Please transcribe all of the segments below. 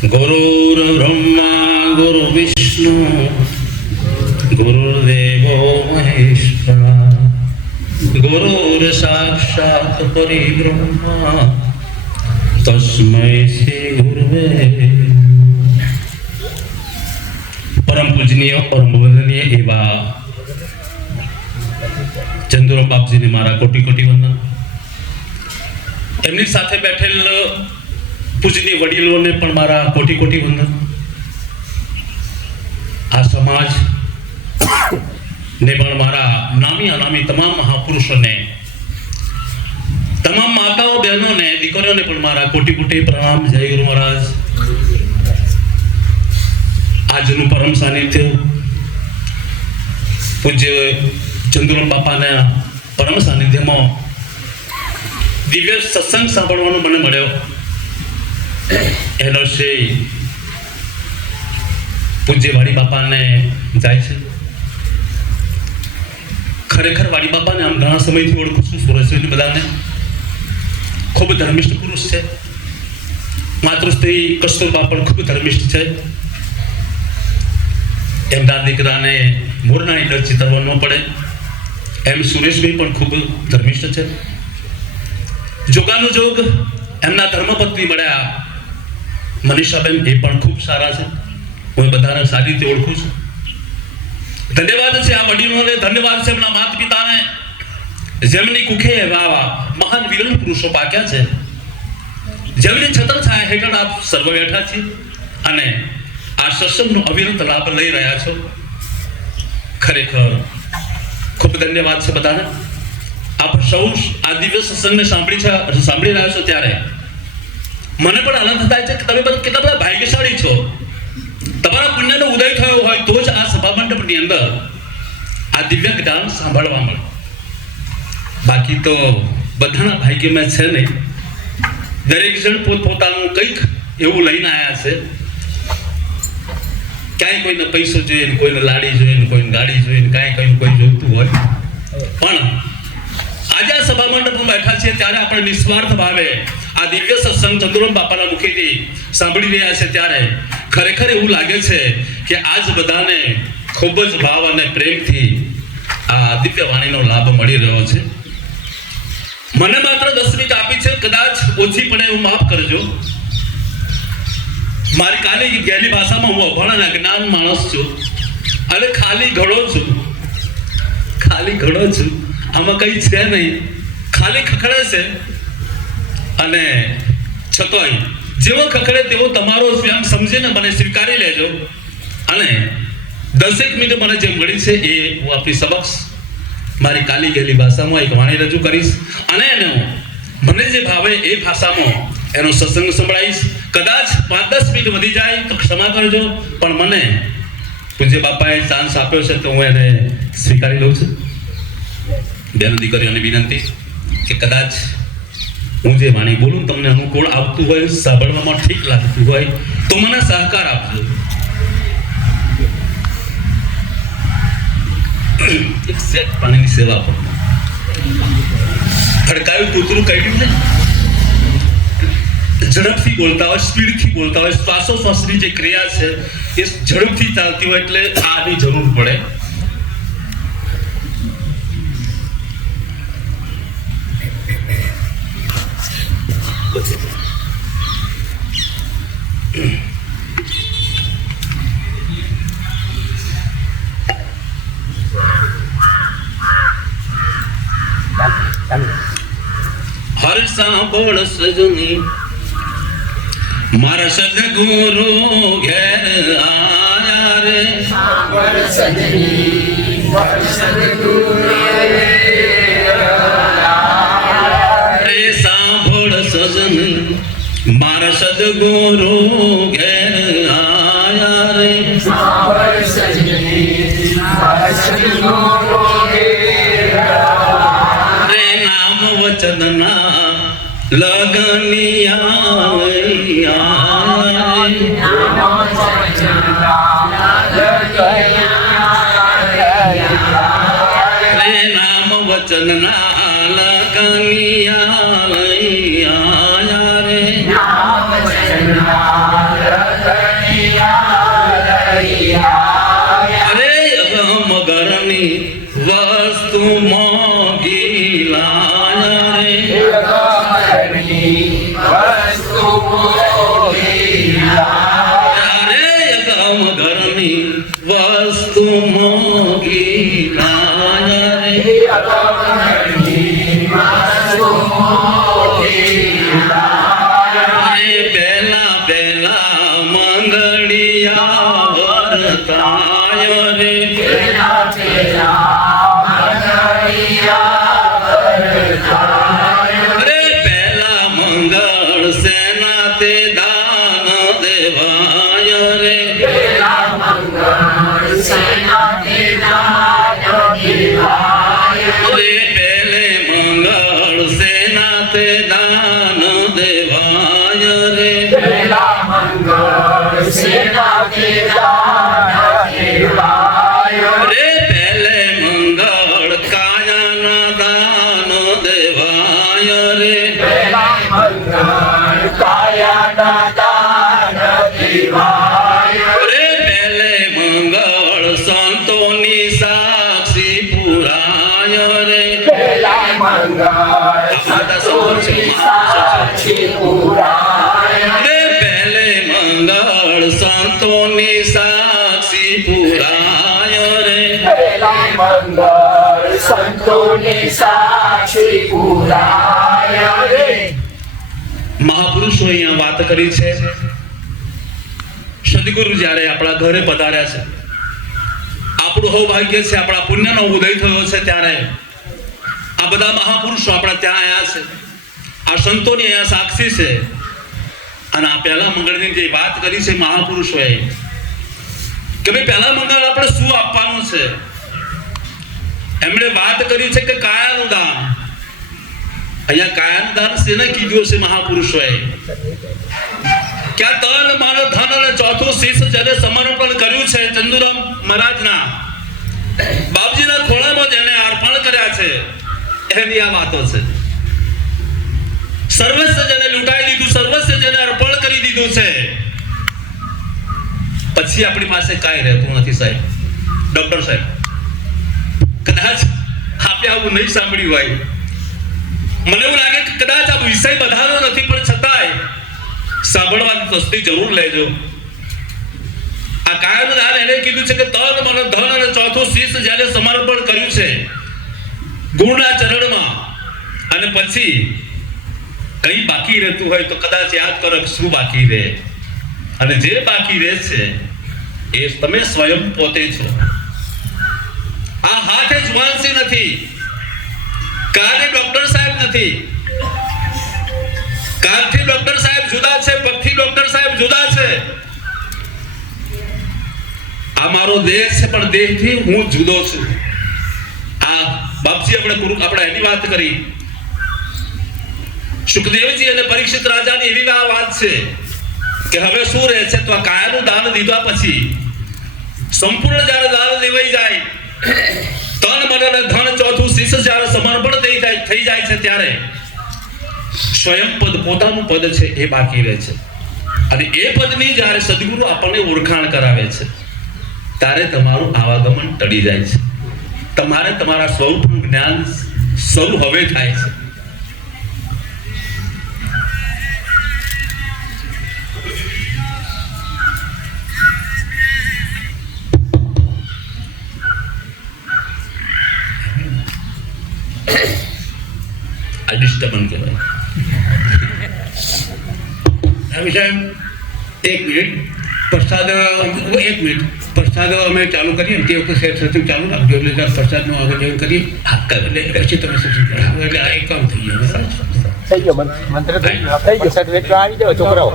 गुरुर्ब्रह्मा गुरुर्विष्णु गुरुर्देवो महेश्वरा गुरुर्साक्षात् परिब्रह्मा तस्मै श्री गुरुवे। परम पूजनीय परम वंदनीय एवा चंदुराम बापजी ने मारा कोटि कोटि वंदन। एमनी साथे बैठेल पूजनीय वडीलों पण मारा कोटि कोटि वंदन। आ समाज ने पण मारा नामी अनामी तमाम महापुरुषों ने, तमाम माताओं बहनों ने, दीकरियों ने पण मारा कोटि कोटि प्रणाम। जय गुरु महाराज। आज परम सानिध्य पूज्य चंदुराम बापा ने परम सानिध्य में दिव्य सत्संग सांभळवानो मने मळ्यो। एनो श्री पूज्य वाड़ी बापा ने जाय छे। खरेखर वाड़ी बापा ने आम घणा समय थी ओळखुं छुं। सुरजनी बधाने खूब धर्मिष्ठ पुरुष छे। मातृश्री कस्तूरबा पण खूब धर्मिष्ठ छे। एमना दीकराने मोरना ईडर चितरवा न पड़े एम सुरेश भाई पण खूब धर्मिष्ठ छे। जोगानु जोग एमना धर्मपत्नी मळ्या मनीषाबेन ए पण खूब सारा छे। હું બધાને સારી રીતે ઓળખું છું। ધન્યવાદ છે આ વડીલોને, ધન્યવાદ છે એમના માતા પિતાને, જેમની કુખે એવા મહાન વીર પુરુષો પાક્યા છે, જેમની છત્ર છાયા હેઠળ આપ સર્વ બેઠા છે અને આ સત્સંગનો અવિરત લાભ લઈ રહ્યા છો। ખરેખર ખૂબ ધન્યવાદ છે બધાને। આપ સૌ આ દિવ્ય સત્સંગને સાંભળી રહ્યા છો ત્યારે મને પણ આનંદ થાય છે કે તમે કેટલા બધા ભાગ્યશાળી છો। તમારા પુણ્યનો ઉદય થયો હોય તો જ આ સભા મંડપની અંદર આ દિવ્ય જ્ઞાન સાંભળવા મળે। બાકી તો બધાના ભાગ્યમાં છે નહીં। દરેક જણ પોતપોતાનું કંઈક એવું લઈને આવ્યા છે। ક્યાંય કોઈને પૈસો જોઈએ, કોઈને લાડી જોઈએ, કોઈને ગાડી જોઈએ, કાંઈ કઈ કોઈ જોઈતું હોય, પણ આજે આ સભા મંડપમાં બેઠા છીએ ત્યારે આપણે નિસ્વાર્થ ભાવે આ દિવ્ય સત્સંગ ચંદુરામ બાપાના મુખેથી સાંભળી રહ્યા છે ત્યારે ખરેખર એવું લાગે છે કે આજ બધાને ખૂબ જ ભાવ અને પ્રેમથી આ દિવ્ય વાણીનો લાભ મળી રહ્યો છે। મને માત્ર 10 મિનિટ આપી છે, કદાચ ઓછી પડે એવું માફ કરજો। મારી કાલી ગેલી ભાષામાં હું અભણ અને અજ્ઞાન માણસ છું અને ખાલી ઘડો છું। આમાં કઈ છે નહીં, ખાલી ખખડે છે અને છતોય જેવો ખખડે તેવો તમારો સ્વયં સમજીને મને સ્વીકારી લેજો। અને 10 મિનિટ મને જે મળી છે એ હું આપની સમક્ષ મારી કાલી ગેલી ભાષામાં એક વાણી રજૂ કરીશ અને એનો મને જે ભાવે એ ભાષામાં એનો સત્સંગ સંભળાઈશ। કદાચ 5-10 મિનિટ વધી જાય તો ક્ષમા કરજો, પણ મને પૂજ્ય બાપાએ ચાન્સ આપ્યો છે તો હું એને સ્વીકારી લઉં છું। બેન દીકરીઓને વિનંતી કે કદાચ હું જે વાણી બોલું તમને અનુકૂળ આવતું હોય, સાંભળવામાં ઠીક લાગતું હોય તો મને સહકાર આપજો। એક સેટ પાણીની સેવા આપો। ભડકાયું કૂતરું કાઢ્યું ને, ઝડપથી બોલતા હોય, સ્પીડથી બોલતા હોય, શ્વાસોશ્વાસની જે ક્રિયા છે એ ઝડપથી ચાલતી હોય એટલે આની જરૂર પડે। हर सांभळ सजनी मारा सदगुरु घेर आया रे। सांभळ सजनी मारा सदगुरु घेर आया रे। सांभळ सजनी मारा सदगुरु घेर आया रे। सांभळ सजनी मारा सदगुरु घेर रे। नाम वचनना लगनिया रे। नाम वचन ना लगनिया रे। नाम वचन ઘરની વસ્તુ મોંઘી લાય રે પેલા પેલા મંગળિયા વરતાય રે અરે પેલા મંગળ સેના તે દાન દેવાય રે અરે પેલે મંગળ સેના તે દાન દેવાય રે અરે પેલે મંગળ કાયાના દાન દેવાય રે અરે પેલે મંગળ સંતોની સાક્ષી પુરાય રે અરે પેલે મંગળ સંતોની સાક્ષી પુરાય રે મહાપુરુષો અહીંયા વાત કરી છે. સદગુરુ જ્યારે આપણા ઘરે પધાર્યા છે, આપણું સૌભાગ્ય છે, આપણા પુણ્યનો ઉદય થયો છે, ત્યારે આ બધા મહાપુરુષો આપણા ત્યાં આવ્યા છે. આ સંતોની અહીંયા સાક્ષી છે. અને આ પહેલા મંગળની જે વાત કરી છે મહાપુરુષોએ કે ભાઈ પહેલા મંગળ આપણે શું આપવાનું છે, એમણે વાત કરી છે કે કાયાનું દાન. અહીંયા કાયાનું દાન શેને કીધું છે મહાપુરુષોએ કે આ તન મન ધન અને ચોથું શીશ જેને સમર્પણ કર્યું છે ચંદુરામ મહારાજના બાપજીના ખોળામાં જેને અર્પણ કર્યા છે એની આ વાતો છે. સર્વસ્વ જેને લૂંટાઈ દીધું, સર્વસ્વ જેને અર્પણ કરી દીધું છે, પછી આપણી પાસે કાંઈ રહેતું નથી સાહેબ. ડોક્ટર સાહેબ, કદાચ આપણે આવું નહીં સાંભળ્યું હોય, મને એવું લાગે કે કદાચ આ વિષય બધાનો નથી, પણ છતાંય સાંભળવાની તસ્દી જરૂર લેજો. આ કાયાનું દાન એને કીધું છે કે તન મન ધન અને ચોથું શીશ જેને સમર્પણ કર્યું છે ગુરુના ચરણમાં, અને પછી કઈ બાકી રહેતું હોય તો કદાચ યાદ કરો શું બાકી રહે. અને જે બાકી રહે છે એ તમે સ્વયં પોતે છો. આ હાથ એ જુવાનસી નથી, કાને ડોક્ટર સાહેબ નથી. કાનથી ડોક્ટર સાહેબ જુદા છે, પગથી ડોક્ટર સાહેબ જુદા છે. આ મારો દેહ છે, પણ દેહથી હું જુદો છું. આ બાપજી આપણે એની વાત કરી. સુખદેવજી અને પરીક્ષિત રાજાની એવી વાત છે કે હવે શું રહે છે, તો આ કાયાનું દાન દીધા પછી સંપૂર્ણ જ્યારે દાન લેવાઈ જાય, તન મન અને ધન ચોથું શીશ જ્યારે સમર્પણ થઈ જાય છે, ત્યારે સ્વયં પદ, પોતાનું પદ છે એ બાકી રહે છે. અને એ પદની જ્યારે સદગુરુ આપણને ઓળખાણ કરાવે છે, ત્યારે તમારું આવાગમન ટળી જાય છે. તમારે તમારા સ્વરૂપનું જ્ઞાન શરૂ હવે થાય છે. ડિસ્ટર્બન કહેવાય. સાહેબ એક મિનિટ પ્રસાદ અમે ચાલુ કરીએ તે વખતે સત્સંગ ચાલુ રાખજો, એટલે પ્રસાદનું આગળ જઈને કરીએ એટલે પછી તમે સત્સંગ કરો એટલે આ એક કામ થઈ જાય. થઈ ગયો મંત્ર થઈ ગયો પ્રસાદ વેચવા આવી જાવ છોકરાઓ.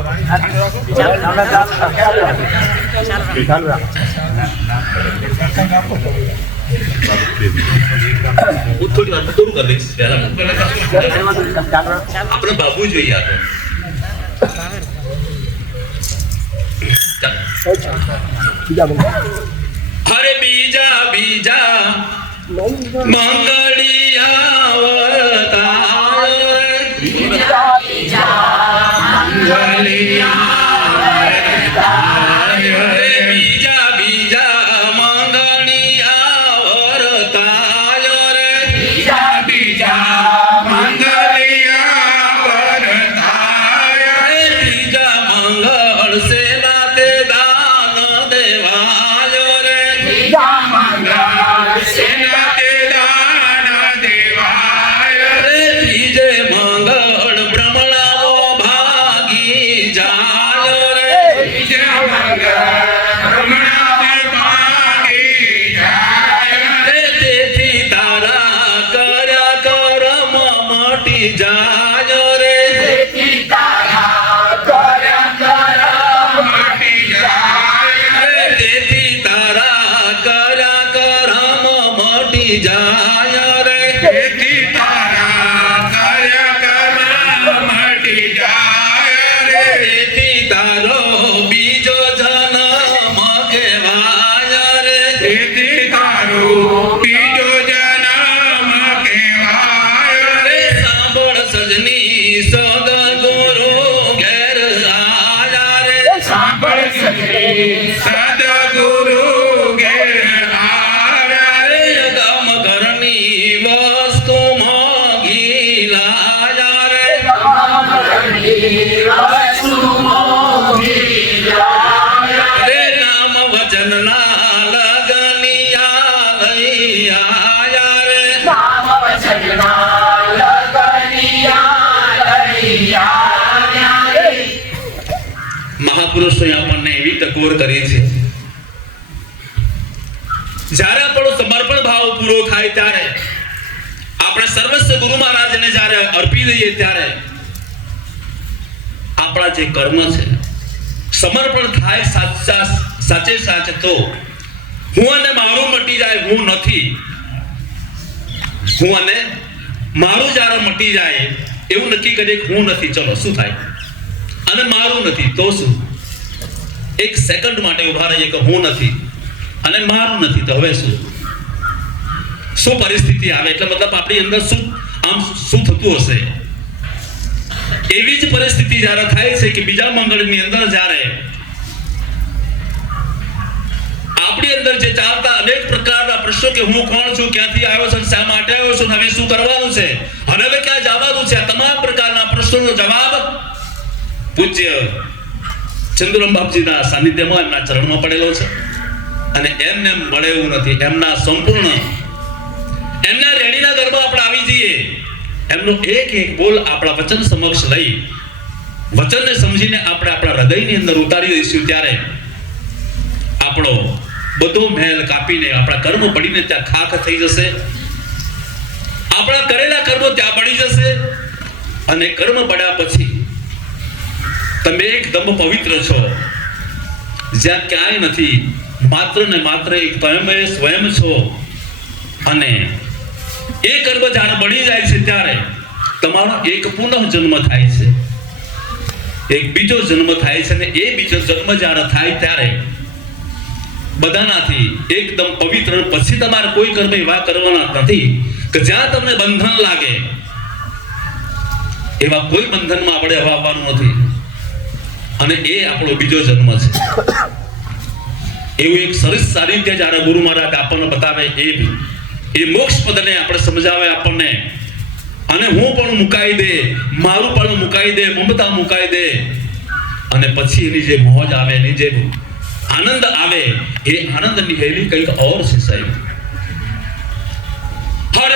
થોડી વાર થોડું કરી લઈશ. આપણે બાબુ જોઈએ હરે બીજા બીજા મંગળિયા વરતાય. જાય રે તેથી તારા કર્યા કરમ મટી જાય રે. તેથી તારા કર્યા કરમ મટી જાય રે તેથી તારા કર્યા કરમ મટી જાય રે. તેથી તારો બીજો જન્મ કહેવાય રે તેથી તારું બીજો જન્મ કહેવાય રે. સાંભળ સજની સદગુરુ ઘેર આયા રે સાંભળ સજની સદગુરુ ઘેર આવ્યા રે. ગામ ઘરની વસ્તુ મોંઘી લાયા રે વસ્તુ મોંઘી જાય રે નામ વચનના લગનિયા લઈ આયા રે નામ વચનના લગનિયા લઈ આવ્યા રે. મહાપુરુષોએ આપણને એવી ટકોર કરી છે જ્યારે આપણો સમર્પણ ભાવ પૂરો થાય ત્યારે આપણે સર્વસ્વ ગુરુ મહારાજને જ્યારે અર્પી દઈએ ત્યારે આપણા જે કર્મ છે સમર્પણ થાય સાચે સાચ તો હું અને મારું મટી જાય હું નથી હું અને મારું જ્યારે મટી જાય એવું નક્કી કરીએ કે હું નથી ચલો શું થાય અને મારું નથી તો શું એક સેકન્ડ માટે ઉભા રહીએ કે હું નથી અને મારું નથી તો હવે શું પરિસ્થિતિ આવે એટલે મતલબ આપણી અંદર શું થતું હશે એવી જ પરિસ્થિતિ જ્યારે થાય છે કે બીજા મંગળની અંદર જ્યારે આપણી અંદર જે ચાલતા અનેક પ્રકારના પ્રશ્નો કે હું કોણ છું ક્યાંથી આવ્યો છું શા માટે આવ્યો છું હવે શું કરવાનું છે અને હવે ક્યાં જવાનું છે આ તમામ પ્રકારના પ્રશ્નોનો જવાબ પૂજ્ય ચંદ્રમ બાપજીના સાનિધ્યમાં એમના ચરણમાં પડેલો છે અને એમને મળે એવું નથી એમના સંપૂર્ણ એમના રેણીના ગર્ભમાં આપણે આવી જઈએ એમનો એક એક બોલ આપણા વચન સમક્ષ લઈ વચનને સમજીને આપણે આપણા હૃદયની અંદર ઉતારી દઈશું ત્યારે આપણો બધો મહેલ કાપીને આપણા કર્મ પડીને ત્યાં ખાખ થઈ જશે આપણા કરેલા કર્મો ત્યાં પડી જશે અને કર્મ પડ્યા પછી તમે એકદમ પવિત્ર છો જ્યાં ક્યાંય નથી માત્ર ને માત્ર એક તમે સ્વયં છો અને એ કર્મ જ્યારે બળી જાય છે ત્યારે તમારો એક પુનઃ જન્મ થાય છે એક બીજો જન્મ થાય છે અને એ બીજો જન્મ જ્યારે થાય ત્યારે બધાનાથી એકદમ પવિત્ર પછી તમારે કોઈ કર્મ એવા કરવાના નથી કે જ્યાં તમને બંધન લાગે એવા કોઈ બંધનમાં આપણે હવા આવવાનું નથી અને એ આપણો બીજો જન્મ છે એવું એક સરસ સાનિધ્ય જ્યારે ગુરુ મહારાજ આપણને બતાવે એ મોક્ષ પદને આપણે સમજાવે આપણને અને હું પણ મુકાઈ દે મારું પણ મુકાઈ દે મમતા મુકાઈ દે અને પછી એની જે મોજ આવે એની જે આનંદ આવે એ આનંદની હેલી કંઈક ઓર છે સાહેબ હર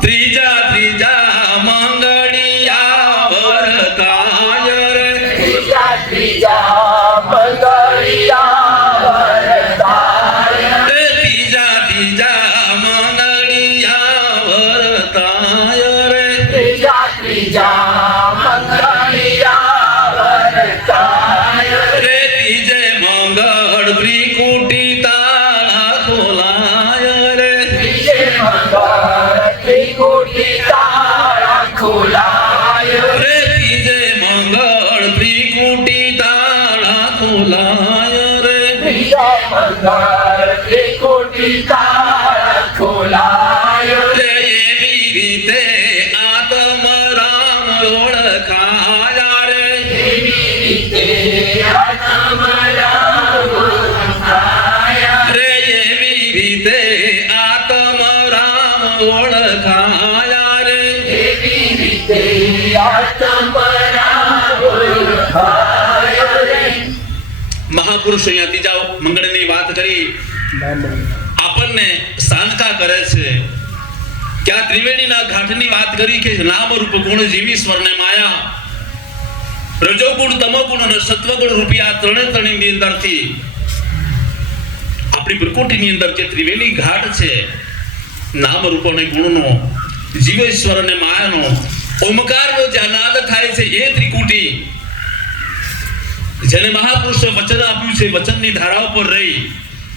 ત્રીજા મંગળિયા વરતાય રે ત્રીજા મંગળિયા વરતાય ત્રીજા મંગળિયા વરતાય રે ત્રીજા મંગળિયા વરતાય રે ત્રીજે મંગળ ત્રિકુટી તાળા ખોલાય રે ત્રીજે મંગળ ત્રિકુટી તાળા ખોલાય રે ત્રીજે મંગળ ત્રિકુટી તાળા ખોલાય રે ત્રીજા મંગળ ત્રિકુટી તાળા ખોલાય રે એવી રીતે આત્મ રામ ઓળખાયા રે એવી રીતે આત્મરામ ઓળખાય રે એવી રીતે આત્મ રામ ઓળખાયા રે એવી રીતે આત્મરામ ઓળખાય રે. મહાપુરુષો અહીંયાથી જાઓ મંગળની વાત કરી આપણને સાંધકા કરે છે કે આ ત્રિવેણીના ઘાટની વાત કરી કે નામ રૂપ ગુણ જીવીશ્વર ને માયા રજોગુણ તમોગુણ અને સત્વગુણ રૂપી આ ત્રણેની અંદરથી આપણી પ્રકૃતિની અંદર જે ત્રિવેણી ઘાટ છે નામ રૂપ અને ગુણનો, જીવેશ્વર અને માયાનો ઓમકારનો જ્યાં નાદ થાય છે એ ત્રિકુટી જેને મહાપુરુષે વચન આપ્યું છે, વચનની ધારા ઉપર રહી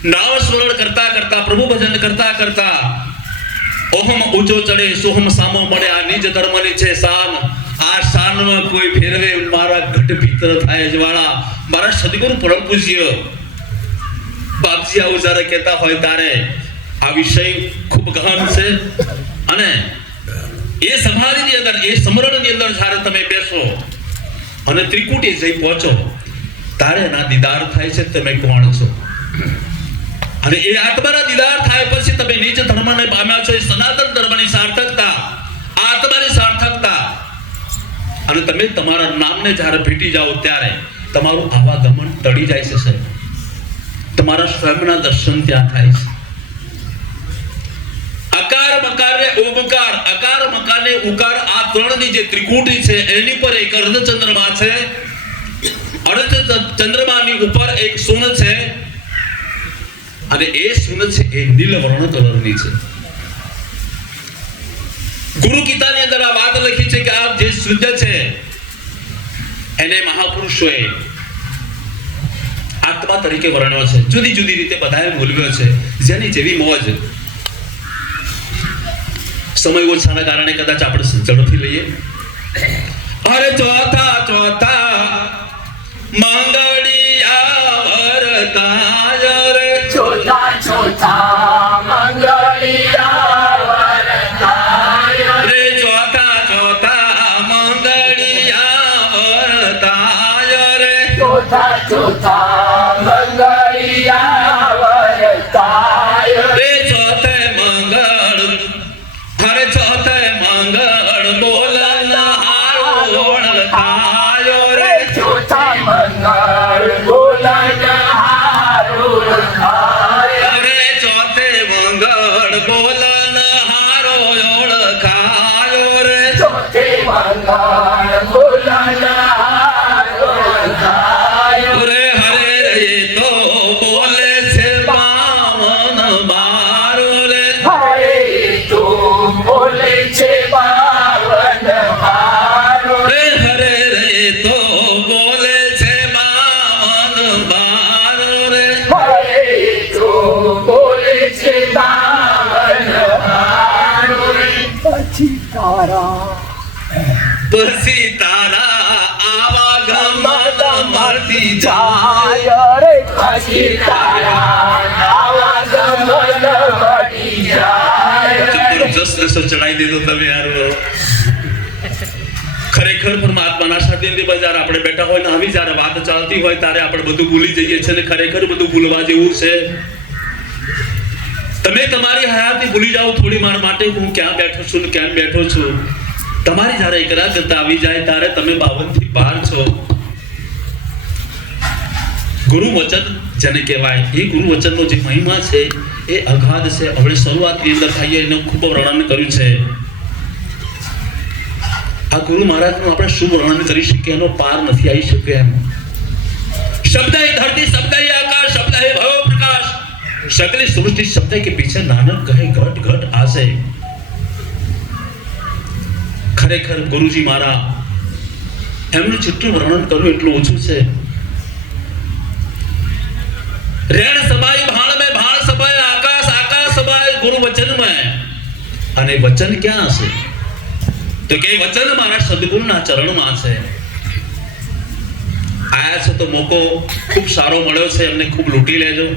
નામ સ્મરણ કરતા કરતા, પ્રભુ ભજન કરતા કરતા ઓહમ ઊંચો ચડે સોહમ સામો મળે. આ નિજ ધર્મની છે શાન. આ શાનમાં કોઈ ફેરવે મારા ઘટ ભીતર થાય જ્વાળા. મારા સદગુરુ પરમ પૂજ્ય બાપજી આવું જ્યારે કહેતા હોય ત્યારે આ વિષય ખૂબ ગહન છે. અને એ સમાધિની અંદર, એ સમરણની અંદર જ્યારે તમે બેસો અને ત્રિકુટી જઈ પહોંચો ત્યારે એના દીદાર થાય છે તમે કોણ છો. અને એ આત્માના દીદાર થાય પછી તમે નિજ ધર્મને પામ્યા છો. એ સનાતન ધર્મની સાર્થકતા, આત્માની સાર્થકતા. અને તમે તમારા નામને જ્યારે ભેટી જાઓ ત્યારે તમારું આવાગમન ટળી જાય છે સાહેબ. તમારા સ્વયંના દર્શન ત્યાં થાય છે. અકાર મકાર ને ઓમકાર, અકાર મકાર ને ઉકાર, આ ત્રણની જે ત્રિકુટી છે એની પર એક અર્ધચંદ્રમા છે. અર્ધચંદ્રમાની ઉપર એક સૂન છે અને એ સૂન છે એ નીલ વર્ણ કલરની છે. ગુરુ ગીતાની અંદર આ વાત લખી છે કે આ જે સૂર્ય છે એને મહાપુરુષોએ આત્મા તરીકે વર્ણ્યો છે. જુદી જુદી રીતે બધાએ બોલ્યો છે. જેની જેવી મોજ. સમય ઓછાના કારણે કદાચ આપણે ઝડપથી લઈએ. અરે ચોથા ચોથા મંગળિયા વરતાય રે, ચોથા ચોથા મંગળિયા વરતાય રે ચોથા ચોથા મંગળિયા વરતાય રે, ચોથા ચોથા મંગળિયા વરતાય રે ચોથે મંગળ, હરે ચોથે મંગળ બોલન હારો ઓળખાયો રે, ચોથા મંગળ બોલન હારું થાય રે ચોથે મંગળ બોલન હારો ઓળખાયો રે, ચોથે મંગળ બોલન હારું થાય રે હરે રે તો બોલે છે બાવન બારો રે, હરે તું બોલે છે બાવન હારું રે હરે રે તો બોલે છે બાવન બારો રે, હરે તું બોલે છે બાવન હારું પછી તારા આવાગમન મળતી જાય. જાય રે પછી તારા આવાગમન મળી જાય જબરજસ્ત રસો ચડાઈ દીધો તમે યાર. ખરેખર પરમાત્માના સાનિધ્યની બજાર આપણે બેઠા હોય ને આવી જ્યારે વાત ચાલતી હોય ત્યારે આપણે બધું ભૂલી જઈએ છીએ ને ખરેખર બધું ભૂલવા જેવું છે. તમે તમારી હયાતી ભૂલી જાઓ થોડી વાર માટે હું ક્યાં બેઠો છું ને ક્યાં બેઠો છું. તમારી જ્યારે એકાગ્રતા આવી જાય ત્યારે તમે 52 થી પાર છો. ગુરુ વચન જેને કહેવાય એ ગુરુ વચનનો જે મહિમા છે એ અગાધ છે. આપણે શરૂઆતની અંદર થઈએ એનું ખૂબ વર્ણન કર્યું છે. આ ગુરુ મહારાજનું આપણે શું વર્ણન કરી શકીએ એનો પાર નથી આવી શકે એમ. शब्द है धरती, शब्द है आकाश, शब्द है भव प्रकाश, सकल सृष्टि शब्द के पीछे नानक कहे घट घट आसे. ખરેખર ગુરુજી મારા એમનું જેટલું વર્ણન કરવું એટલું ઓછું છે. રેણ સબાઈ ભાણ में भाण सबाई, आकाश आकाश सबाई गुरु वचन में. અને વચન ક્યાં છે તો કે વચન મારા સદગુરુના ચરણમાં છે. આયા છો તો મોકો ખૂબ સારો મળ્યો છે. એમને ખૂબ લૂંટી લેજો.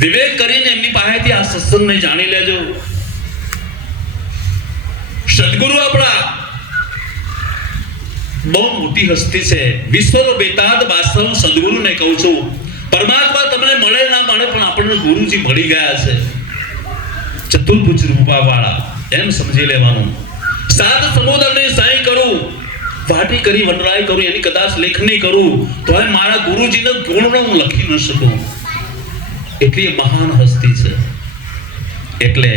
વિવેક કરીને એમની પાસેથી આ સત્સંગને જાણી લેજો. સદગુરુ આપણા બહુ મોટી હસ્તી છે. વિશ્વનો બેતાદ બાદશાહ સદગુરુને કહું છું. પરમાત્મા તમને મળે ના મળે પણ આપણને ગુરુજી મળી ગયા છે. ચતુર્ભુજ રૂપાવાળા એમ સમજી લેવાનું. સાત સમુદ્રની સાઈ કરું, વાટી કરી વનરાય કરું, એની કદાચ લેખની કરું તો મારા ગુરુજીનો ગુણનો હું લખી ન શકું. એટલી મહાન હસ્તી છે. એટલે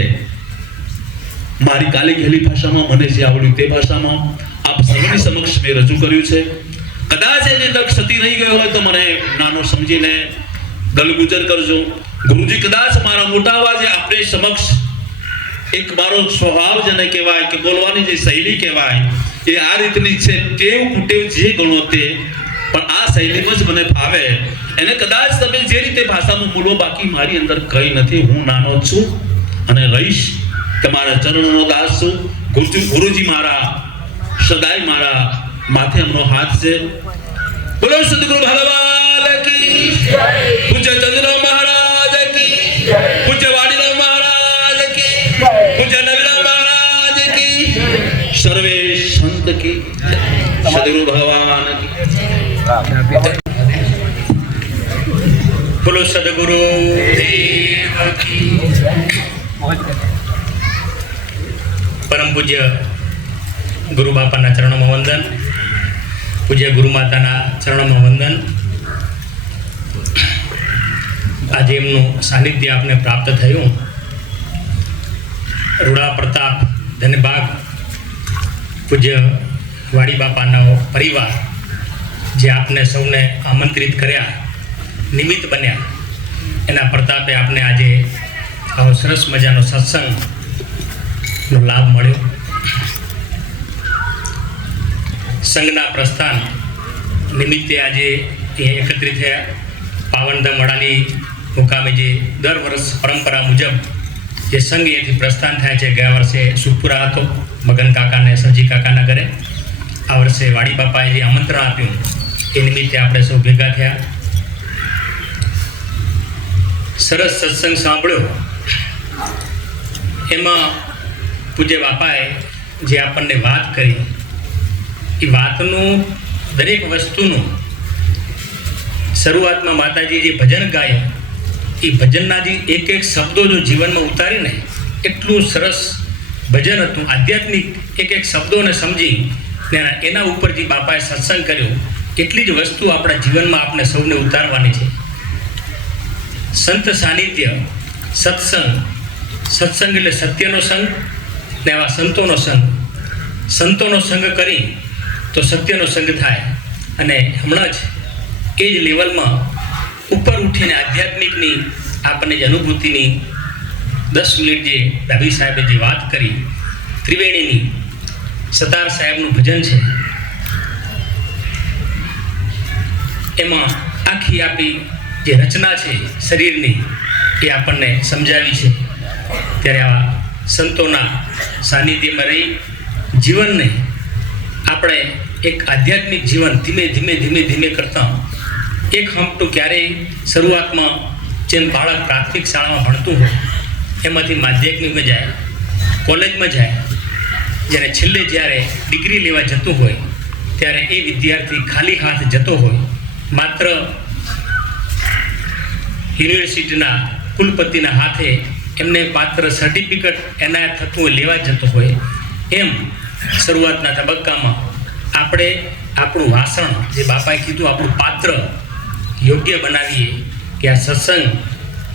મારી કાલી ગયેલી ભાષામાં મને જે આવડ્યું તે ભાષામાં આપ સૌની સમક્ષ મેં રજૂ કર્યું છે. કદાચ એની અંદર ક્ષતિ રહી ગયો હોય તો મને નાનો સમજીને ગલગુજર કરજો. ગુરુજી કદાચ મારા મોટા અવાજે આપને સમક્ષ એક મારો સ્વભાવ જેને કહેવાય કે બોલવાની જે શૈલી કહેવાય એ આ રીતની છે. ટેવ કુટેવ જે ગણો તે, પણ આ શૈલીમાં જ મને ફાવે. એને કદાચ તમે જે રીતે ભાષામાં બોલો, બાકી મારી અંદર કંઈ નથી. હું નાનો છું અને રહીશ. તમારા ચરણોનો દાસ છું. ગુરુજી મારા સદાય મારા માથે એમનો હાથ છે. બોલો સદગુરુ ભગવાન કી જય. પૂજ્ય ચંદ્રરાવ મહારાજ કી જય. પૂજ્ય વાડીરાવ મહારાજ કી જય. પૂજ્ય નવીરાવ મહારાજ કી જય. સર્વે સંત કી જય. સદગુરુ ભગવાન કી જય. બોલો સદગુરુ દેવ કી જય. પરમ પૂજ્ય ગુરુ બાપાના ચરણોમાં વંદન, પૂજ્ય ગુરુ માતાના ચરણોમાં વંદન. આજે એમનું સાનિધ્ય આપને પ્રાપ્ત થયું. રૂડા પ્રતાપ ધનબાગ પૂજ્ય વાડી બાપાનો પરિવાર જે આપને સૌને આમંત્રિત કર્યા, નિમિત્ત બન્યા, એના પ્રતાપે આપને આજે આવો સરસ મજાનો સત્સંગનો લાભ મળ્યો. સંઘના પ્રસ્થાન નિમિત્તે આજે અહીંયા એકત્રિત થયા. પાવનધામ વડાલી મુકામે જે દર વર્ષ પરંપરા મુજબ જે સંઘ અહીંયાથી પ્રસ્થાન થાય છે, ગયા વર્ષે સુખપુરા હતો મગન કાકાને સરજી કાકાના ઘરે. આ વર્ષે વાડી બાપાએ જે આમંત્રણ આપ્યું એ નિમિત્તે આપણે સૌ ભેગા થયા. સરસ સત્સંગ સાંભળ્યો. એમાં પૂજ્ય બાપાએ જે આપણને વાત કરી, એ વાતનું દરેક વસ્તુનું શરૂઆતમાં માતાજી જે ભજન ગાય, એ ભજનના જે એક એક શબ્દો જો જીવનમાં ઉતારીને એટલું સરસ ભજન હતું. આધ્યાત્મિક એક એક શબ્દોને સમજી ને એના ઉપર જે બાપાએ સત્સંગ કર્યો, એટલી જ વસ્તુ આપણા જીવનમાં આપણે સૌને ઉતારવાની છે. સંત સાનિધ્ય, સત્સંગ. સત્સંગ એટલે સત્યનો સંગ ને આવા સંતોનો સંગ. સંતોનો સંગ કરી તો સત્યનો સંગ થાય. અને હમણાં જ એ જ લેવલમાં ઉપર ઉઠીને આધ્યાત્મિકની આપણને જે અનુભૂતિની 10 મિનિટ જે ડાભી સાહેબે જે વાત કરી, ત્રિવેણીની સતાર સાહેબનું ભજન છે, એમાં આખી આપી જે રચના છે શરીરની એ આપણને સમજાવી છે. ત્યારે આવા સંતોના સાનિધ્યમાં રહી જીવનને આપણે એક આધ્યાત્મિક જીવન ધીમે ધીમે ધીમે ધીમે કરતાં એક હંપટું ક્યારેય શરૂઆતમાં જેમ બાળક પ્રાથમિક શાળામાં ભણતું હોય એમાંથી માધ્યમિકમાં જાય, કોલેજમાં જાય, જ્યારે છેલ્લે જ્યારે ડિગ્રી લેવા જતું હોય ત્યારે એ વિદ્યાર્થી ખાલી હાથ જતો હોય, માત્ર યુનિવર્સિટીના કુલપતિના હાથે એમને માત્ર સર્ટિફિકેટ એનાયત થતું હોય, લેવા જતો હોય, એમ શરૂઆતના તબક્કામાં આપણે આપણું વાસણ, જે બાપાએ કીધું આપણું પાત્ર યોગ્ય બનાવીએ કે આ સત્સંગ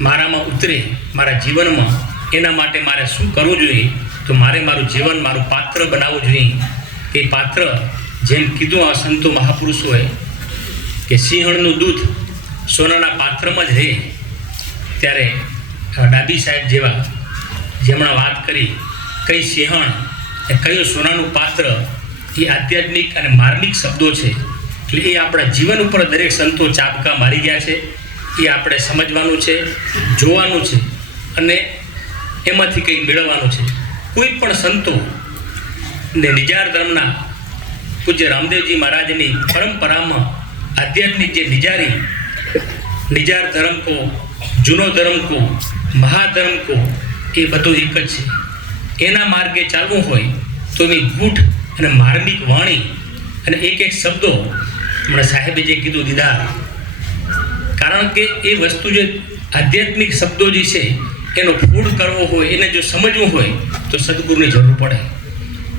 મારામાં ઉતરે, મારા જીવનમાં. એના માટે મારે શું કરવું જોઈએ? તો મારે મારું જીવન, મારું પાત્ર બનાવવું જોઈએ. એ પાત્ર જેમ કીધું આ સંતો મહાપુરુષોએ કે સિંહણનું દૂધ સોનાના પાત્રમાં જ રહે. ત્યારે ડાભી સાહેબ જેવા જેમણે વાત કરી, કઈ સિંહણ એ કયું સોનાનું પાત્ર, એ આધ્યાત્મિક અને માર્મિક શબ્દો છે. એટલે એ આપણા જીવન ઉપર દરેક સંતો ચાપકા મારી ગયા છે. એ આપણે સમજવાનું છે, જોવાનું છે અને એમાંથી કંઈક મેળવવાનું છે. કોઈ પણ સંતો ને નિજાર ધર્મના પૂજ્ય રામદેવજી મહારાજની પરંપરામાં આધ્યાત્મિક જે નિજાર ધર્મ કો, જૂનો ધર્મ કો, મહાધર્મ કો, એ બધું એક જ છે. એના માર્ગે ચાલવું હોય તો એની ગૂઢ અને માર્મિક વાણી અને એક એક શબ્દો હમણાં સાહેબે જે કીધું દીદાર, કારણ કે એ વસ્તુ જે આધ્યાત્મિક શબ્દો જે છે એનો ફૂડ કરવો હોય, એને જો સમજવું હોય તો સદગુરુની જરૂર પડે.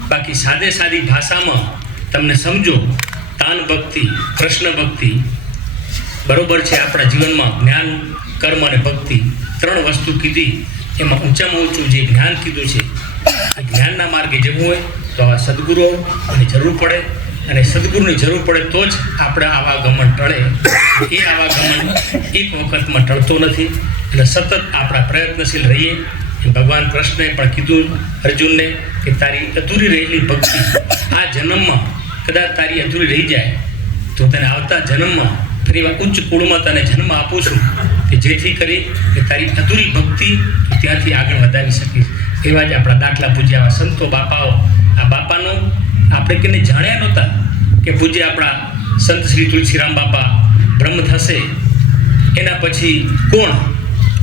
બાકી સાદી ભાષામાં તમને સમજો, તાન ભક્તિ, કૃષ્ણ ભક્તિ બરોબર છે. આપણા જીવનમાં જ્ઞાન, કર્મ અને ભક્તિ 3 વસ્તુ કીધી. એમાં ઊંચામાં ઊંચું જે જ્ઞાન કીધું છે, એ જ્ઞાનના માર્ગે જવું હોય તો આવા સદગુરુઓની જરૂર પડે. અને સદગુરુની જરૂર પડે તો જ આપણે આવાગમન ટળે. એ આવાગમન એક વખતમાં ટળતો નથી. એટલે સતત આપણા પ્રયત્નશીલ રહીએ. ભગવાન કૃષ્ણએ પણ કીધું અર્જુનને કે તારી અધૂરી રહેલી ભક્તિ આ જન્મમાં કદાચ તારી અધૂરી રહી જાય તો તને આવતા જન્મમાં ફરી ઉચ્ચ કુળમાં તને જન્મ આપું છું કે જેથી કરી કે તારી અધૂરી ભક્તિ ત્યાંથી આગળ વધારી શકીશ. એવા જ આપણા દાખલા પૂજ્ય આવા સંતો બાપાઓ. આ બાપાનો આપણે કેને જાણ્યા નહોતા કે પૂજ્ય આપણા સંત શ્રી તુલસીરામ બાપા બ્રહ્મ થશે એના પછી કોણ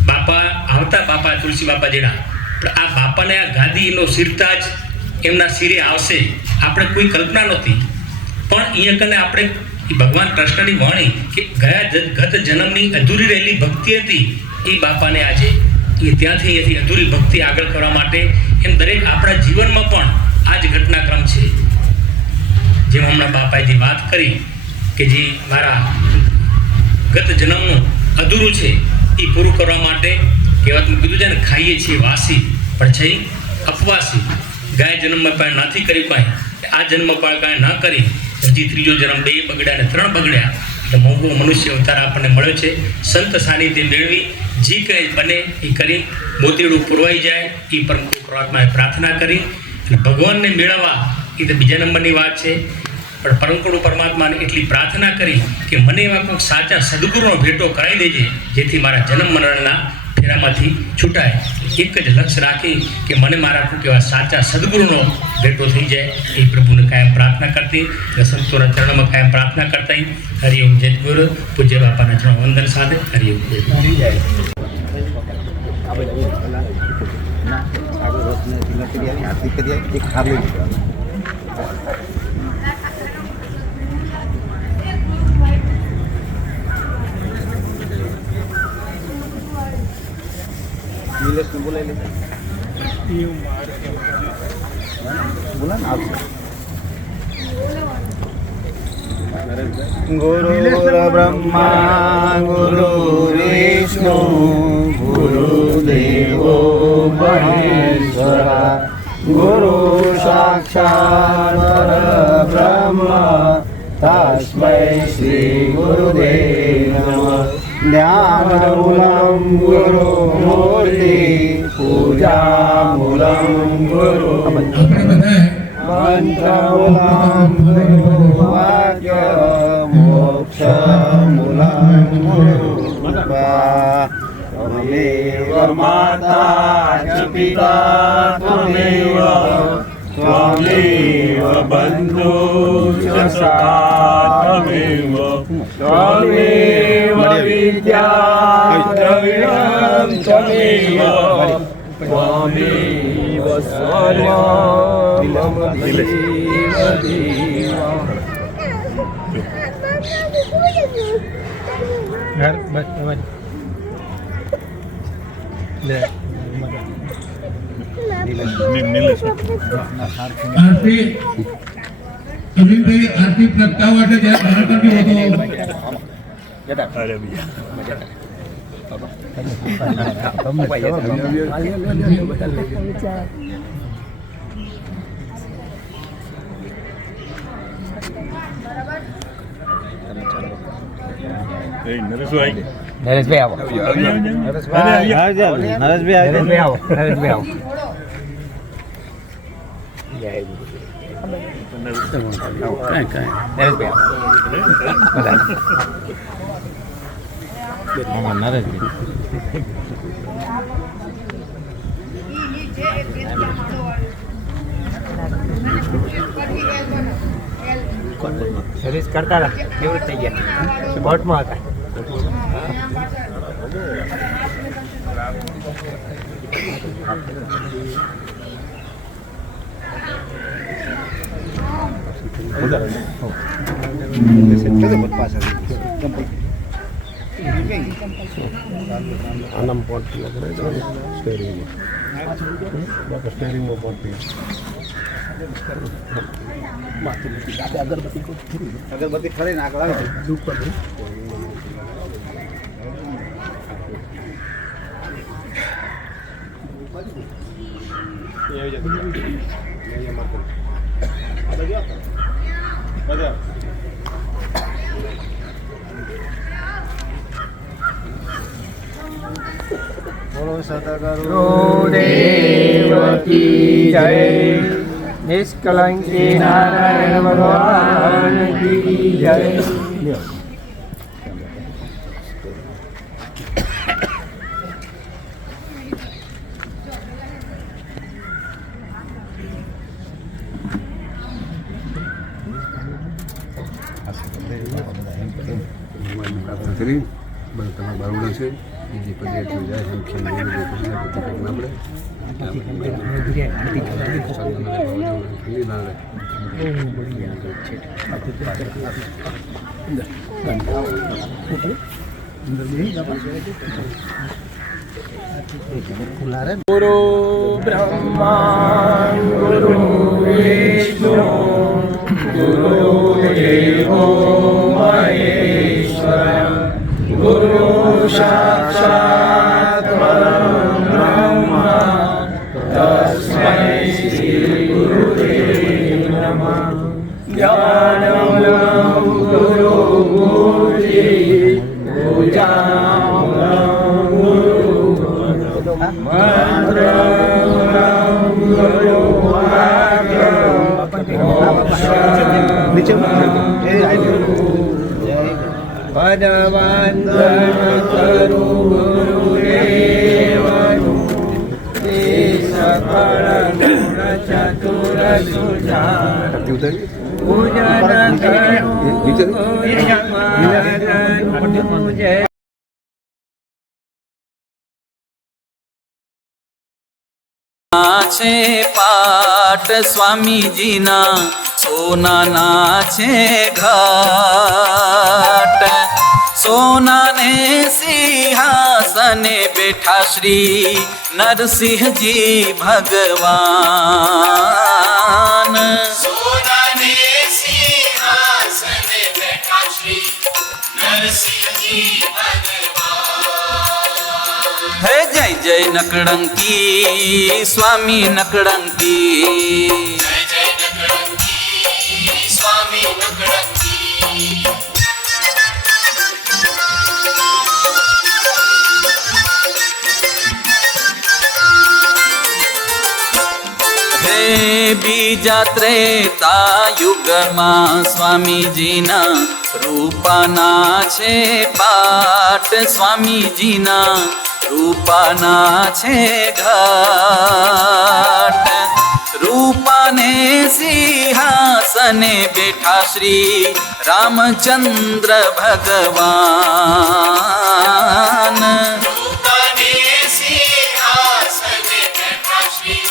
બાપા આવતા બાપા તુલસી બાપા જેના પણ આ બાપાને આ ગાદીનો સિરતાજ એમના શિરે આવશે આપણે કોઈ કલ્પના નહોતી. પણ અહીંયા કને આપણે ભગવાન કૃષ્ણની વાણી કે ગત જન્મની અધૂરી રહેલી ભક્તિ હતી એ બાપાને આજે એ ત્યાંથી અહીંયાથી અધૂરી ભક્તિ આગળ કરવા માટે એમ દરેક આપણા જીવનમાં પણ આ જ ઘટનાક્રમ છે. જેમ હમણાં બાપાએ જે વાત કરી કે જે મારા ગત જન્મનું અધૂરું છે એ પૂરું કરવા માટે કહેવાતું કીધું છે ને ખાઈએ છીએ વાસી પણ છે અપવાસી. ગાય જન્મમાં પણ નથી કર્યું કાંઈ આ જન્મ પણ કાંઈ ન કરી હજી ત્રીજો જન્મ 2 બગડ્યા ને 3 બગડ્યા એટલે મોંઘો મનુષ્ય અવતાર આપણને મળ્યો છે. સંત સાનિધ્ય મેળવી જે કંઈ બને એ કરી મોતીડું પુરવાઈ જાય એ પરમાત્માએ પ્રાર્થના કરી અને ભગવાનને મેળવવા એ તો બીજા નંબરની વાત છે. પણ પરમકૃપા પરમાત્માને એટલી પ્રાર્થના કરી કે મને એવા કોઈક સાચા સદગુરુનો ભેટો કરાવી દેજે જેથી મારા જન્મ મરણના ફેરામાંથી છૂટાય. એક જ લક્ષ્ય રાખી કે મને મારા કોઈક એવા સાચા સદગુરુનો ભેટો થઈ જાય એ પ્રભુને કાયમ પ્રાર્થના કરતી સંતોના ચરણમાં કાયમ પ્રાર્થના કરતા. હરિઓમ જય ગુરુ પૂજ્ય બાપાના ચરણ વંદન સાથે હરિઓમ જય. गुरुर्ब्रह्मा गुरुर्विष्णु गुरुदेवो महेश्वरा गुरु साक्षात् परब्रह्म तस्मै श्री गुरुदेव नमः. ज्ञानमूलं गुरुमूर्ति पूजामूलं गुरु मंत्रमूलं गुरुवाक्य मोक्षमूलं गुरु त्वमेव माता च पिता त्वमेव त्वमेव बन्धु च सखा त्वमेव त्वमेव विद्या द्रविणं त्वमेव त्वमेव सर्वं मम देव देवा. आरती अभिनभाई आरती प्रगटावट त्या महाराष्ट्रात होतो. अरे भैया नरेशभाई आओ. नरेशभाई आओ. સર્વિસ કરતા હતા નિવૃત્ત થઈ ગયા કોર્ટમાં હતા. આનામ પોટ સ્ટેરિંગમાં પોટ અગરબત્તી ખરી નાખ લાગે બોલો સદગુરુદેવ કી જય. નિષ્કલંકી નારાયણ ભગવાન કી જય. કરી તમારા બારોડા છે બીજી પદે એટલું જાય ગુરુ બ્રહ્મા ગુરુ વિષ્ણુ ગુરુ દેવો મહેશ્વર ગુરુ સાક્ષાત પરબ્રહ્મ તસ્મૈ શ્રી ગુરુદેવ નમઃ. જ્ઞાનમૂલં ગુરુ મૂર્તિ પૂજામૂલં ગુરુ મંત્રમૂલં ગુરુ વાક્ય પદવંદન કરુ ગુરુદેવનું તે સકળ ગુણ ચતુર સુજાન પૂજન કરું જય. છે પાટ સ્વામીજીના સોનાના છે ઘાટ. સોનાને સિંહાસને બેઠા શ્રી નરસિંહજી ભગવાન. સોનાને સિંહાસને બેઠા શ્રી નરસિંહજી ભગવાન. હે જય જય નકળંકી સ્વામી નકળંકી. જય જય નકળંકી સ્વામી નકળંકી. હે બીજા ત્રેતા યુગમાં સ્વામીજીના રૂપાના છે પાટ. સ્વામીજીના રૂપાના છે ઘાટ. રૂપાને સિંહાસને બેઠા શ્રી રામચંદ્ર ભગવાન. રૂપાને સિંહાસને બેઠા શ્રી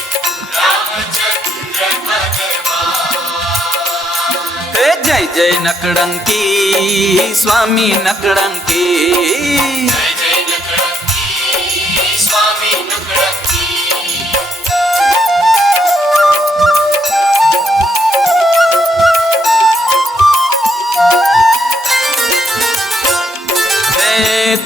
રામચંદ્ર ભગવાન. હે જય જય નકળંકી સ્વામી નકળંકી. જય જય નકળંકી સ્વામી નકળંકી.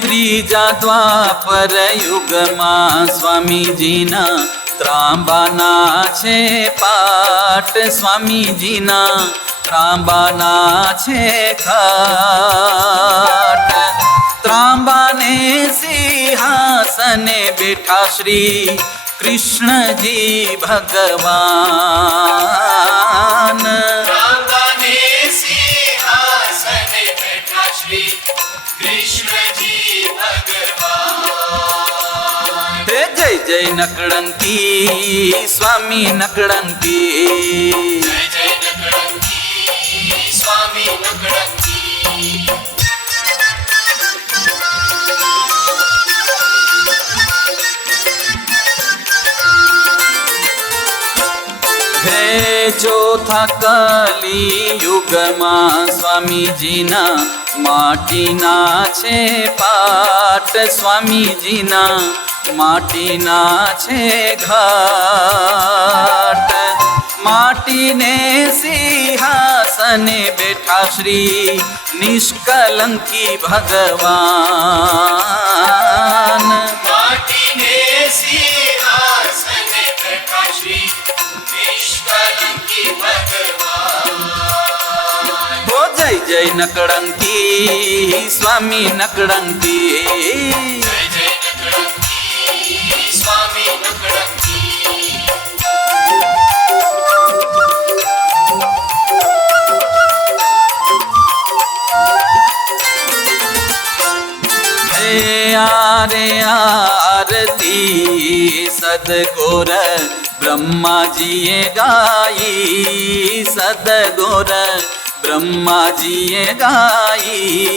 ત્રીજા દ્વાપર યુગમાં સ્વામીજીના ત્રાંબાના છે પાટ. સ્વામીજીના ત્રાંબાના છે ખાટ. ત્રાંબાને સિંહાસને બેઠા શ્રી કૃષ્ણજી ભગવાન. ત્રાંબાને સિંહાસને બેઠા શ્રી કૃષ્ણજી ભગવાન. હે જય જય નકળંકી સ્વામી નકળંકી. જય જય નકળંકી સ્વામી નકળંકી. હે ચોથા કલી યુગમાં સ્વામીજીના માટીના છે પાટ. સ્વામીજીના માટીના છે ઘાટ. માટીને સિંહાસને બેઠા શ્રી નિષ્કલંકી ભગવાન. માટીને સિંહાસને બેઠા શ્રી નિષ્કલંકી ભગવાન. હો જય જય નકળંકી સ્વામી નકળંકી. જય જય સદગુર બ્રહ્માજીએ ગાઈ, સદગુર બ્રહ્માજીએ ગાઈ.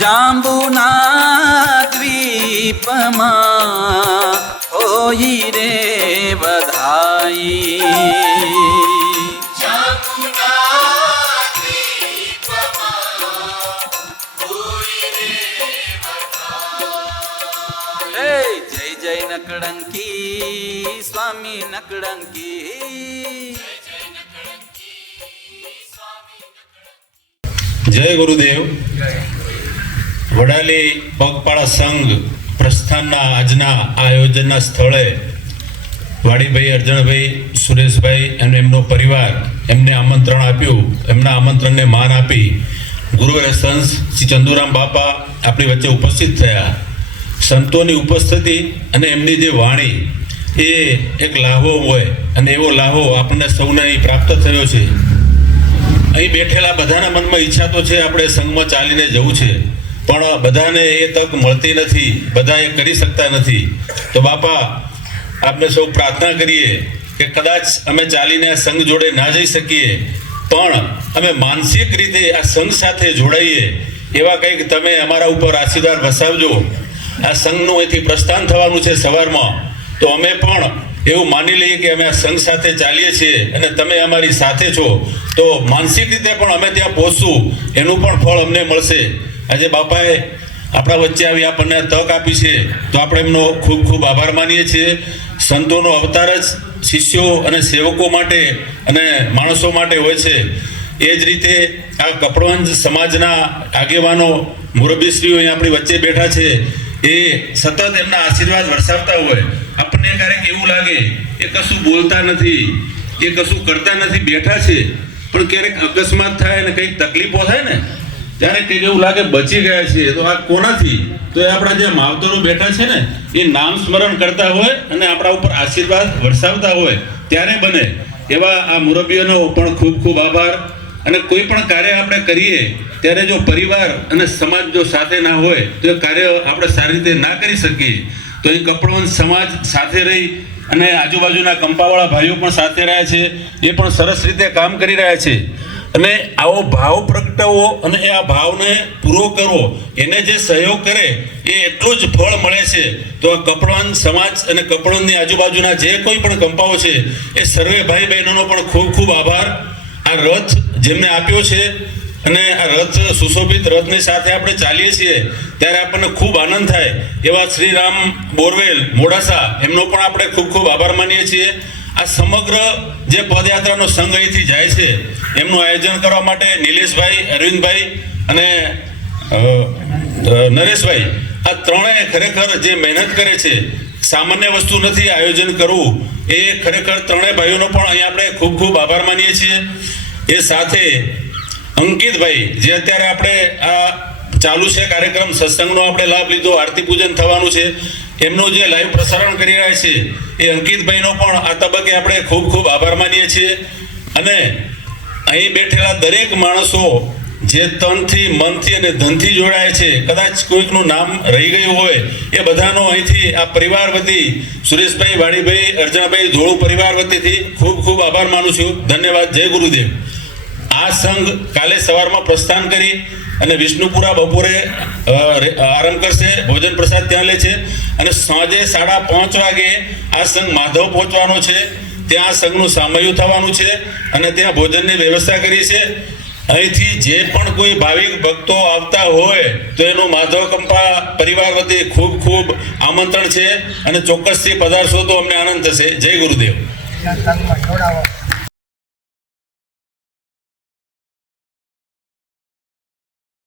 જાંબુના દ્વીપમાં હોઈ રે બધાઈ. હે જય જય નકળંકી સ્વામી નકળંકી. જય ગુરુદેવ. વડાલી પગપાળા સંઘ પ્રસ્થાનના આજના આયોજનના સ્થળે વાડીભાઈ, અર્જણભાઈ, સુરેશભાઈ અને એમનો પરિવાર એમને આમંત્રણ આપ્યું. એમના આમંત્રણને માન આપી ગુરુવર સંત શ્રી ચંદુરામ બાપા આપણી વચ્ચે ઉપસ્થિત થયા. સંતોની ઉપસ્થિતિ અને એમની જે વાણી એ એક લાહવો હોય, અને એવો લાહવો આપણને સૌને અહીં પ્રાપ્ત થયો છે. અહીં બેઠેલા બધાના મનમાં ઈચ્છા તો છે આપણે સંઘમાં ચાલીને જવું છે, પણ બધાને એ તક મળતી નથી, બધા એ કરી શકતા નથી. તો બાપા આપણે સૌ પ્રાર્થના કરીએ કે કદાચ અમે ચાલીને આ સંઘ જોડે ના જઈ શકીએ, પણ અમે માનસિક રીતે આ સંઘ સાથે જોડાઈએ એવા કંઈક તમે અમારા ઉપર આશીર્વાદ વસાવજો. આ સંઘનું અહીંથી પ્રસ્થાન થવાનું છે સવારમાં, તો અમે પણ એવું માની લઈએ કે અમે આ સંઘ સાથે ચાલીએ છીએ અને તમે અમારી સાથે છો, તો માનસિક રીતે પણ અમે ત્યાં પહોંચશું, એનું પણ ફળ અમને મળશે. આજે બાપાએ આપણા વચ્ચે આવી આપણને તક આપી છે, તો આપણે એમનો ખૂબ ખૂબ આભાર માનીએ છીએ. સંતોનો અવતાર જ શિષ્યો અને સેવકો માટે અને માણસો માટે હોય છે. એ જ રીતે આ કપડવંજ સમાજના આગેવાનો, મુરબ્બીશ્રીઓ અહીં આપણી વચ્ચે બેઠા છે, એ સતત એમના આશીર્વાદ વરસાવતા હોય. આપણને ક્યારેક એવું લાગે એ કશું બોલતા નથી, એ કશું કરતા નથી, બેઠા છે, પણ ક્યારેક અકસ્માત થાય અને કંઈક તકલીફો થાય ને ત્યારે કંઈક એવું લાગે બચી ગયા છે. તો આ કોનાથી? તો એ આપણા જે માવતરો બેઠા છે ને, એ નામ સ્મરણ કરતા હોય અને આપણા ઉપર આશીર્વાદ વરસાવતા હોય ત્યારે બને. એવા આ મુરબ્બીઓનો પણ ખૂબ ખૂબ આભાર. અને કોઈ પણ કાર્ય આપણે કરીએ ત્યારે જો પરિવાર અને સમાજ જો સાથે ના હોય તો એ કાર્ય આપણે સારી રીતે ના કરી શકીએ. તો એ કપડવંજ સમાજ સાથે રહી અને આજુબાજુના કંપાવાળા ભાઈઓ પણ સાથે રહ્યા છે, એ પણ સરસ રીતે કામ કરી રહ્યા છે. અને આવો ભાવ પ્રગટાવો અને એ આ ભાવને પૂરો કરવો, એને જે સહયોગ કરે એ એટલું જ ફળ મળે છે. તો આ કપડવંજ સમાજ અને કપડવંજની આજુબાજુના જે કોઈ પણ કંપાઓ છે એ સર્વે ભાઈ બહેનોનો પણ ખૂબ ખૂબ આભાર. આ રથ જેમને આપ્યો છે અને આ રથ સુશોભિત રથની સાથે આપણે ચાલીએ છીએ ત્યારે આપણને ખૂબ આનંદ થાય. એવા શ્રી રામ બોરવેલ મોડાસા, એમનો પણ આપણે ખૂબ ખૂબ આભાર માનીએ છીએ. આ સમગ્ર જે પદયાત્રાનો સંઘ અહીંથી જાય છે એમનું આયોજન કરવા માટે નિલેશભાઈ, અરવિંદભાઈ અને નરેશભાઈ, આ ત્રણેય ખરેખર જે મહેનત કરે છે, સામાન્ય વસ્તુ નથી આયોજન કરવું. એ ખરેખર ત્રણેય ભાઈઓનો પણ અહીંયા આપણે ખૂબ ખૂબ આભાર માનીએ છીએ. એ સાથે અંકિતભાઈ, જે અત્યારે આપણે આ ચાલુ છે કાર્યક્રમ સત્સંગનો આપણે લાભ લીધો, આરતી પૂજન થવાનું છે, એમનું જે લાઈવ પ્રસારણ કરી રહ્યા છે એ અંકિતભાઈનો પણ આ તબક્કે આપણે ખૂબ ખૂબ આભાર માનીએ છીએ. અને અહીં બેઠેલા દરેક માણસો જે તનથી, મનથી અને ધનથી જોડાય છે, કદાચ કોઈકનું નામ રહી ગયું હોય એ બધાનો અહીંથી આ પરિવાર વતી, સુરેશભાઈ, વાડીભાઈ, અર્જણભાઈ, ધોળુ પરિવાર વતીથી ખૂબ ખૂબ આભાર માનું છું. ધન્યવાદ. જય ગુરુદેવ. આ સંઘ કાલે સવારમાં પ્રસ્થાન કરી અને વિષ્ણુપુરા બપોરે આરંભ કરશે, ભોજન પ્રસાદ ત્યાં લે છે, અને સાંજે 5:30 વાગે આ સંઘ માધવ પહોંચવાનો છે. ત્યાં સંઘનું સામયું થવાનું છે અને ત્યાં ભોજનની વ્યવસ્થા કરી છે. અહીંથી જે પણ કોઈ ભાવિક ભક્તો આવતા હોય તો એનું માધવ કંપા પરિવાર વતી ખૂબ ખૂબ આમંત્રણ છે અને ચોક્કસથી પધારશો તો અમને આનંદ થશે. જય ગુરુદેવ.